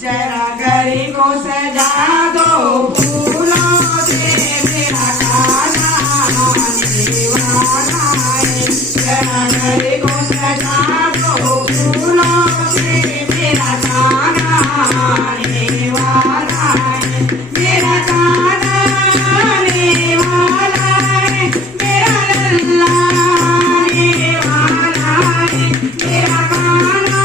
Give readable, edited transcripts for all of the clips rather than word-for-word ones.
जरा घर को सजा दो फूलों से मेरा खाना आने वाला है। जरा घर को सजा दो फूलों से मेरा खाना आने वाला है। मेरा खाना आने वाला है। मेरा लल्ला आने वाला है। मेरा खाना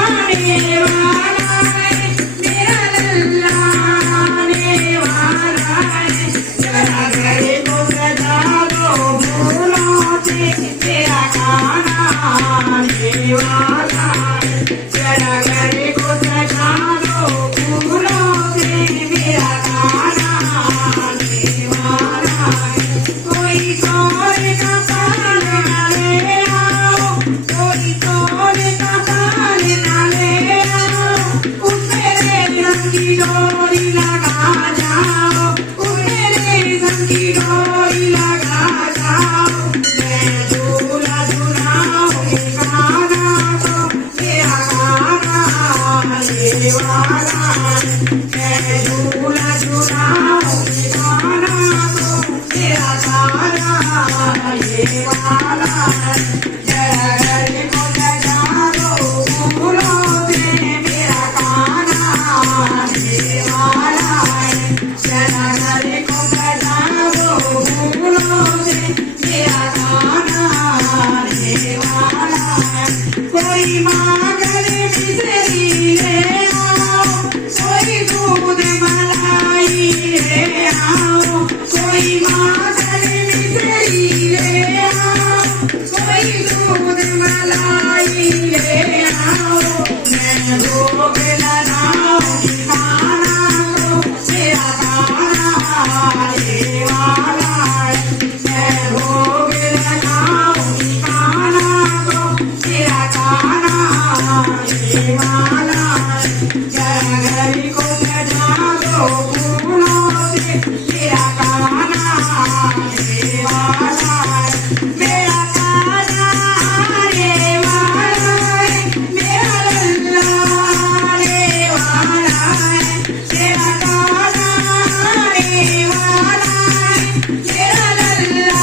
आने वाला है। मेरा लल्ला आने वाला है। जरा घर को सजा दो फूलों से मेरा खाना आने वाला है। जरा घर को सजा दो फूलों से मेरा खाना आने वाला है। कोई सोने का पान न ले आओ, कोई सोने का पान न ले आओ। उस मेरे रंग की डोरी लगा जाओ, उस मेरे रंग की डोरी लगा जाओ। मैं झूला झूलाऊंगी खाना तो मेरा खाना आने वाला है। मैं झूला झूलाऊंगी खाना तो मेरा खाना आने वाला है। जरा घर को सजा दो फूलों से मेरा खाना आने वाला है। जरा घर को सजा दो फूलों से मेरा खाना आने वाला है। कोई मांगल मिश्री ले आओ, कोई दूध मलाई ले आओ। कोई मांगल मिश्री ले आओ, कोई दूध मलाई ले आओ। मैं भोग लगाऊंगी खाना तो मेरा खाना आने वाला है। मैं भोग लगाऊंगी खाना तो मेरा खाना आने वाला है। जरा घर को सजा दो फूलों से मेरा खाना आने वाला है। मेरा खाना आने वाला है। मेरा लल्ला आने वाला है। मेरा खाना आने वाला है। मेरा लल्ला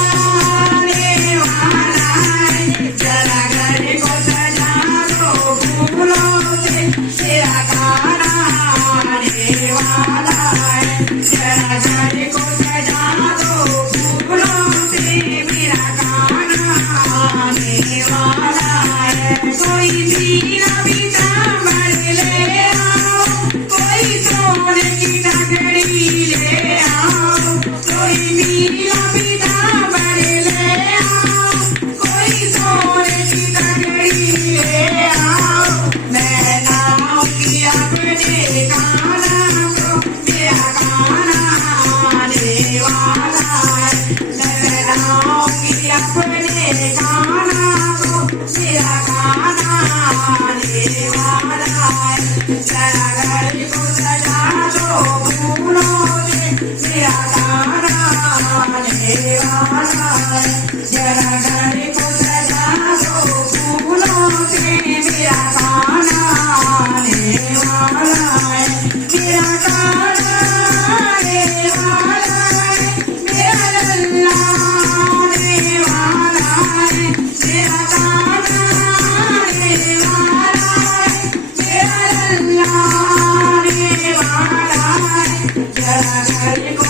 आने वाला है। जरा घर को सजा दो फूलों से मेरा खाना आने वाला है। जरा घर को सजा दो फूलों से मेरा खाना आने वाला है। कोई मीरा पीताम्बर ले आओ, कोई सोने की टकरी ले आओ। कोई मीरा पीताम्बर ले आओ, कोई सोने की टकरी ले आओ। मैं लाऊंगी अपने खाना को मेरा खाना आने वाला है। मैं लाऊंगी अपने खाना को मेरा खाना आने वाला है। जरा घर को सजा दो फूलों से मेरा खाना आने वाला है। जरा घर को सजा दो फूलों से मेरा खाना आने वाला है। मेरा खाना आने वाला है। मेरा लल्ला आने वाला है। मेरा खाना आने वाला है। मेरा लल्ला आने वाला है। जरा घर को